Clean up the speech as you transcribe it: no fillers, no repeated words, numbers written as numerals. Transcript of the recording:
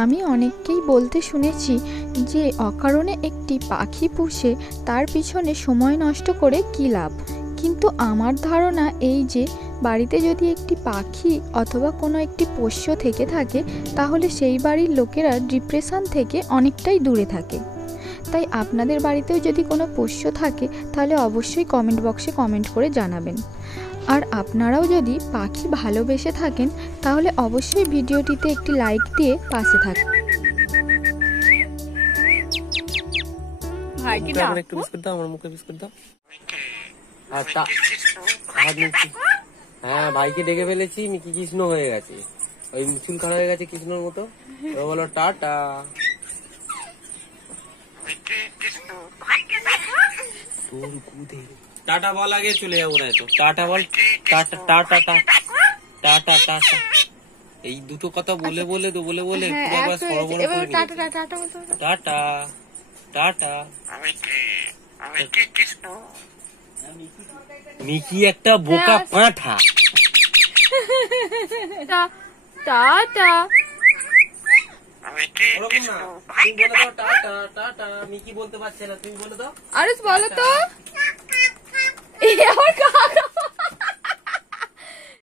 আমি অনেককেই বলতে শুনেছি যে অকারণে একটি পাখি পুষে তার পিছনে সময় নষ্ট করে কী লাভ। কিন্তু আমার ধারণা এই যে বাড়িতে যদি একটি পাখি অথবা কোনো একটি পোষ্য থেকে থাকে তাহলে সেই বাড়ির লোকেরা ডিপ্রেশন থেকে অনেকটাই দূরে থাকে। তাই আপনাদের বাড়িতেও যদি কোনো পোষ্য থাকে তাহলে অবশ্যই কমেন্ট বক্সে কমেন্ট করে জানাবেন। আর আপনারাও যদি পাখি ভালোবেসে থাকেন তাহলে অবশ্যই ভিডিওটিতে একটি লাইক দিয়ে পাশে থাকুন। একটু বিস্কুট দাও, আমার মুখে বিস্কুট দাও। হ্যাঁ, ভাইকে ডেকে ফেলেছি, মিকি কৃষ্ণ হয়ে গেছে, ওই চুল খাড়া হয়ে গেছে কৃষ্ণর মতো। বলো টাটা। টাটা বল, আগে চলে যাবো না তো। টাটা বল, টাটা টাটা টাটা টাটা। এই দুটো কথা বলে বলে তো বলে বলে টাটা টাটা। মিকি একটা বোকা পাঁঠা। টাটা। মিকি বলতে পারছে না, তুমি বলে দাও। আরে বলো তো।